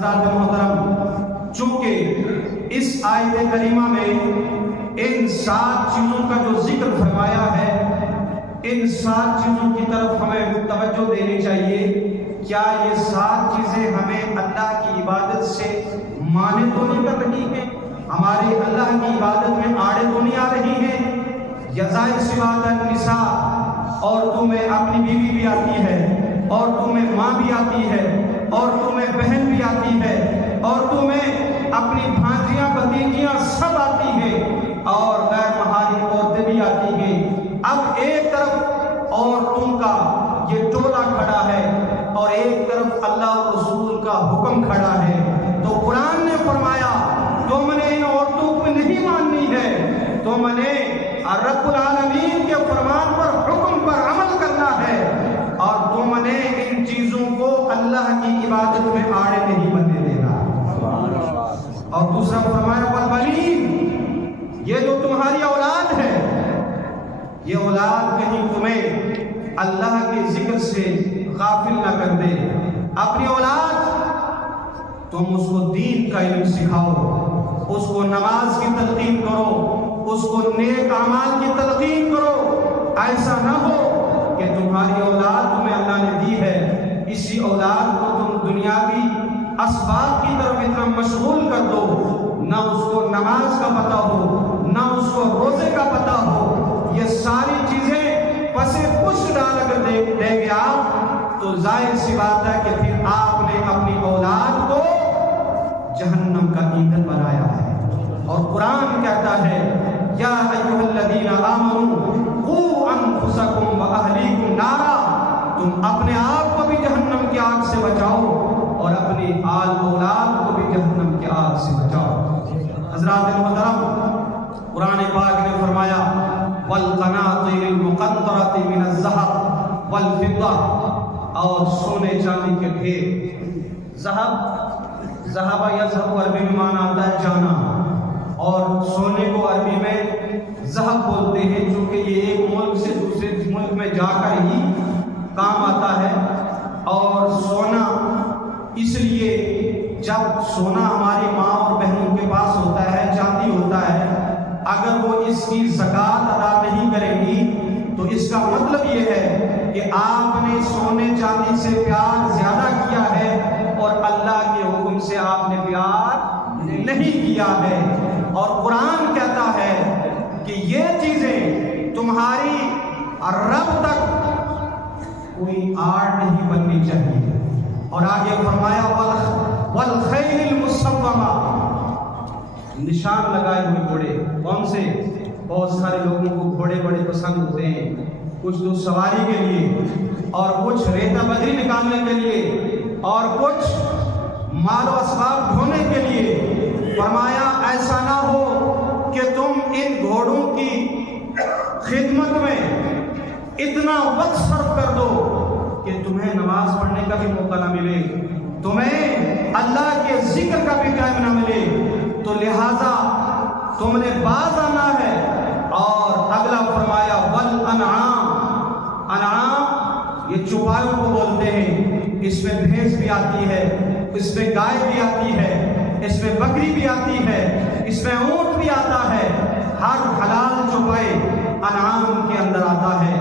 حضرات محترم، چونکہ اس آیت کریمہ میں ان 7 چیزوں کا جو ذکر فرمایا ہے، ان 7 چیزوں کی طرف ہمیں توجہ دینی چاہیے۔ کیا یہ 7 چیزیں ہمیں اللہ کی عبادت سے مانے تو نہیں کر رہی ہیں؟ ہمارے اللہ کی عبادت میں آڑے تو نہیں آ رہی ہیں؟ یا ظاہر سی بات ہے، نساء عورتوں میں اپنی بیوی بھی آتی ہے، عورتوں میں ماں بھی آتی ہے، عورتوں میں بہن بھی آتی ہے، عورتوں میں اپنی بھانجیاں بھتیجیاں سب آتی ہیں، اور غیر محارم عورتیں بھی آتی ہیں۔ اب ایک طرف عورتوں کا یہ ٹولہ کھڑا ہے اور ایک طرف اللہ اور رسول کا حکم کھڑا ہے، تو قرآن نے فرمایا تم نے ان عورتوں کو نہیں ماننی ہے، تم نے رب العالمین کے فرمان پر، حکم پر عمل کرنا ہے، اور تم نے ان چیزوں کو اللہ کی عبادت میں آڑے نہیں بننے دینا۔ اور دوسرا فرمایا والبنین، یہ جو تمہاری اولاد ہے، یہ اولاد کہیں تمہیں اللہ کے ذکر سے غافل نہ کر دے۔ اپنی اولاد تم اس کو دین کا علم سکھاؤ، اس کو نماز کی تلقین کرو، اس کو نیک اعمال کی تلقین کرو۔ ایسا نہ ہو کہ تمہاری اولاد تمہیں اللہ نے دی ہے، اسی اولاد کو تم دنیاوی اسباب کی طرف اتنا مشغول کر دو، نہ اس کو نماز کا پتہ ہو، نہ اس کو روزے کا پتہ ہو۔ یہ ساری چیزیں پسے پشت ڈال کر دیں گے آپ، تو ظاہر سی بات ہے کہ پھر آپ نے اپنی اولاد کو جہنم کا ایندھن بنایا ہے۔ اور قرآن کہتا ہے یا ایھا الذین آمنوا قوا انفسکم واہلیکم نارا، تم اپنے آپ کو بھی جہنم کی آگ سے بچاؤ اور اپنی آل اولاد کو بھی جہنم کی آگ سے بچاؤ۔ حضرات محترم، قرآن پاک نے فرمایا والقناطیر المقنطرۃ من الذھب والفضہ، اور سونے چاندی کے ڈھیر۔ ذہب یذہب عربی میں معنی آتا ہے جانا، اور سونے کو عربی میں ذہب بولتے ہیں، چونکہ یہ ایک ملک سے دوسرے ملک میں جا کر ہی کام آتا ہے۔ اور سونا اس لیے، جب سونا ہماری ماں اور بہنوں کے پاس ہوتا ہے، چاندی ہوتا ہے، اگر وہ اس کی زکوٰۃ ادا نہیں کرے گی تو اس کا مطلب یہ ہے کہ آپ نے سونے چاندی سے پیار زیادہ کیا ہے اور اللہ کے حکم سے آپ نے پیار نہیں کیا ہے۔ اور قرآن کہتا ہے کہ یہ چیزیں تمہاری رب تک کوئی آڑ نہیں بننی چاہیے۔ اور آگے فرمایا والخیل المسومہ، نشان لگائے ہوئے گھوڑے۔ کون سے؟ بہت سارے لوگوں کو گھوڑے بڑے پسند ہوتے ہیں، کچھ تو سواری کے لیے، اور کچھ ریتا بدری نکالنے کے لیے، اور کچھ مال و اسباب ڈھونے کے لیے۔ فرمایا ایسا نہ ہو کہ تم ان گھوڑوں کی خدمت میں اتنا وقت صرف کر دو کہ تمہیں نماز پڑھنے کا بھی موقع نہ ملے، تمہیں اللہ کے ذکر کا بھی ٹائم نہ ملے، تو لہذا تم نے باز آنا ہے۔ اور اگلا فرمایا والانعام، انعام یہ چوپایوں کو بولتے ہیں، اس میں بھینس بھی آتی ہے، اس میں گائے بھی آتی ہے، اس میں بکری بھی آتی ہے، اس میں اونٹ بھی آتا ہے، ہر حلال چوپائے انعام کے اندر آتا ہے۔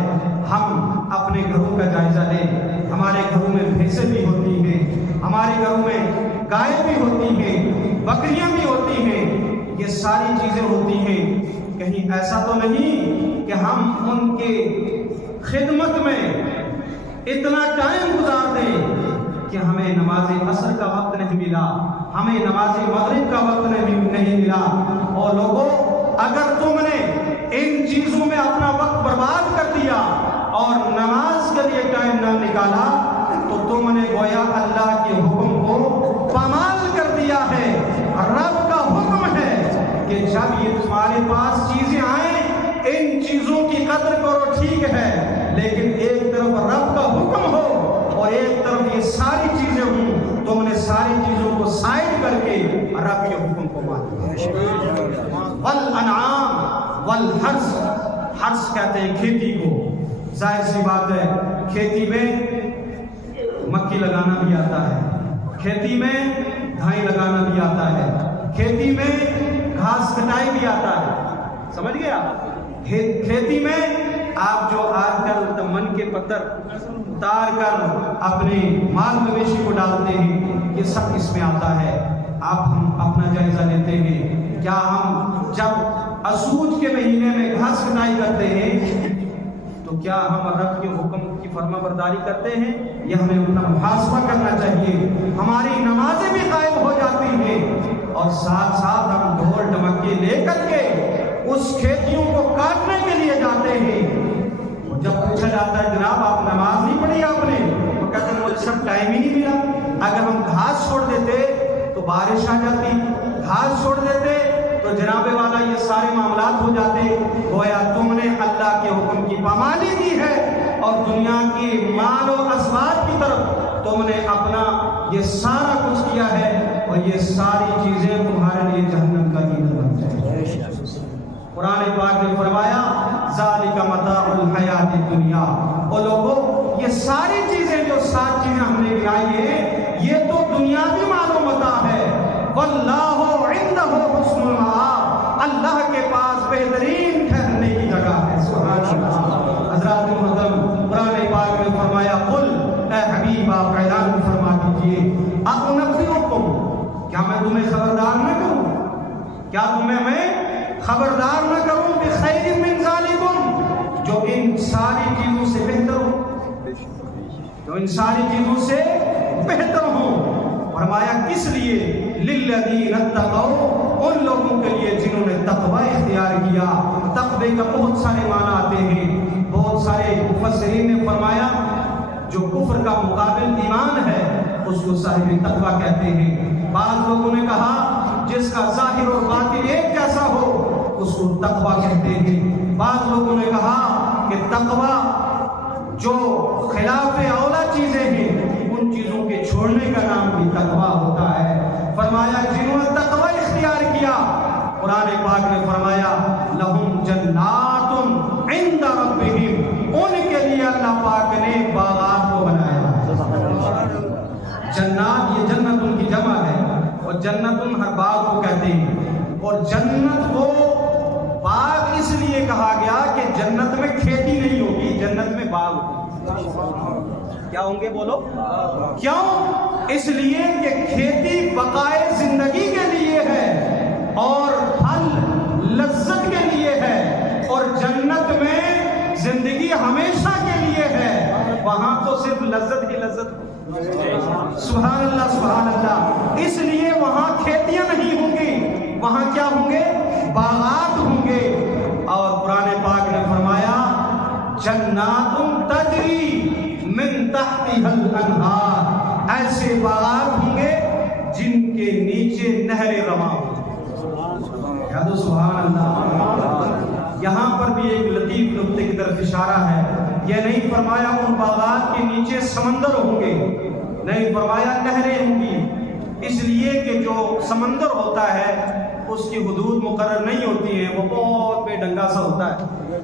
ہم اپنے گھروں کا جائزہ لیں، ہمارے گھروں میں بھینسیں بھی ہوتی ہیں، ہمارے گھروں میں گائے بھی ہوتی ہیں، بکریاں بھی ہوتی ہیں، یہ ساری چیزیں ہوتی ہیں۔ کہیں ایسا تو نہیں کہ ہم ان کے خدمت میں اتنا ٹائم گزار دیں کہ ہمیں نماز عصر کا وقت نہیں ملا، ہمیں نماز مغرب کا وقت نہیں ملا۔ اور لوگوں، اگر تم نے ان چیزوں میں اپنا وقت برباد کر دیا اور نماز کے لیے ٹائم نہ نکالا تو تم نے گویا اللہ کے حکم کو پامال کر دیا ہے۔ رب کا حکم ہے کہ جب یہ تمہارے پاس چیزیں آئیں، ان چیزوں کی قدر کرو، ٹھیک ہے، لیکن ایک طرف رب کا حکم ہو اور ایک طرف یہ ساری چیزیں ہوں، تم نے ساری چیزوں کو سائڈ کر کے رب کے حکم کو مان لیا۔ والانعام والحرث، حرث کہتے ہیں کھیتی کو۔ ظاہر سی بات ہے، کھیتی میں مکھی لگانا بھی آتا ہے، کھیتی میں پودھائیں لگانا بھی آتا ہے، کھیتی میں گھاس کٹائی بھی آتا ہے، سمجھ گئے آپ؟ کھیتی میں آپ جو آج کل من کے پتر اتار کر اپنے مال مویشی کو ڈالتے ہیں، یہ سب اس میں آتا ہے۔ آپ ہم اپنا جائزہ لیتے ہیں، کیا ہم جب اسوج کے مہینے میں گھاس کٹائی کرتے ہیں تو کیا ہم رب کے حکم کی فرما برداری کرتے ہیں؟ یہ ہمیں اپنا محاسبہ کرنا چاہیے۔ ہماری نمازیں بھی غائب ہو جاتی ہیں اور ساتھ ساتھ ہم ڈھول ڈمکے لے کر کے اس کھیتیوں کو کاٹنے کے لیے جاتے ہیں۔ جب پوچھا جاتا ہے جناب آپ نماز نہیں پڑھی آپ نے، وہ کہتے ہیں مجھے سب ٹائم ہی نہیں ملا۔ اگر ہم گھاس چھوڑ دیتے تو بارش آ جاتی، گھاس چھوڑ دیتے تو جناب والا یہ سارے معاملات ہو جاتے۔ گویا تم نے اللہ کے حکم کی پامالی کی ہے اور دنیا کی مال و اسباب کی طرف تم نے اپنا یہ سارا کچھ کیا ہے، اور یہ ساری چیزیں تمہارے لیے جہنم کا ایندھن بن جائے۔ قرآن پاک نے فرمایا ذالک متاع الحیات الدنیا، اور لوگوں یہ ساری چیزیں جو 7 چیزیں ہم نے گائی ہیں یہ تو دنیاوی مال و متاع ہے۔ واللہ عندہ حسن المآب، اللہ کے پاس بہترین ٹھہرنے کی جگہ ہے۔ سبحان اللہ۔ حضرات محترم، قرآن پاک نے فرمایا قل، اے حبیب آپ اعلان فرما دیجئے، اَأُنَبِّئُكُمْ، کیا میں تمہیں خبردار نہ کروں؟ کیا تمہیں میں خبردار نہ کروں بخیر من ذالکم، جو ان ساری چیزوں سے بہتر ہو، جو ان ساری چیزوں سے بہتر ہو۔ فرمایا کس لیے؟ للذین اتقوا، ان لوگوں کے لیے جنہوں نے تقوی اختیار کیا۔ تقوی کا بہت سارے معنی آتے ہیں، بہت سارے مفسرین نے فرمایا جو کفر کا مقابل ایمان ہے اس کو صاحب تقوی کہتے ہیں۔ بعض لوگوں نے کہا جس کا ظاہر اور باطن ایک جیسا ہو اس کو تقوی کہتے ہیں۔ بعض لوگوں نے کہا کہ تقوی جو خلاف اولا چیزیں ہیں ان چیزوں کے چھوڑنے کا نام بھی تقوی ہوتا ہے۔ فرمایا جنہوں نے تقوی اختیار کیا، قرآن پاک نے فرمایا لہم جنات عند ربہم، ان کے لیے اللہ پاک نے باغات کو بنایا ہے۔ جنات، یہ جنت ان کی جمع ہے، اور جنت ہر باغ کو کہتے ہیں، اور جنت کو باغ اس لیے کہا گیا کہ جنت میں کھیتی نہیں ہوگی، جنت میں باغ ہوگی۔ کیا ہوں گے بولو؟ کیوں؟ اس لیے کہ کھیتی بقائے زندگی کے لیے ہے اور پھل لذت کے لیے ہے، اور جنت میں زندگی ہمیشہ کے لیے ہے، وہاں تو صرف لذت ہی لذت۔ سبحان اللہ سبحان اللہ۔ اس لیے وہاں کھیتیاں نہیں ہوں گی، وہاں کیا ہوں گے؟ باغات ہوں گے۔ اور قرآن پاک نے فرمایا جنات تجری من تحتها الانہار، ایسے باغات ہوں گے جن کے نیچے نہریں رواں ہوں۔ یاد سبحان اللہ۔ یہاں پر بھی ایک لطیف نقطے کی طرف اشارہ ہے، یہ نہیں فرمایا ان باغات کے نیچے سمندر ہوں گے، نہیں فرمایا نہریں ہوں گی، اس لیے کہ جو سمندر ہوتا ہے اس کی حدود مقرر نہیں ہوتی ہیں، وہ بہت بے ڈنگا سا ہوتا ہے۔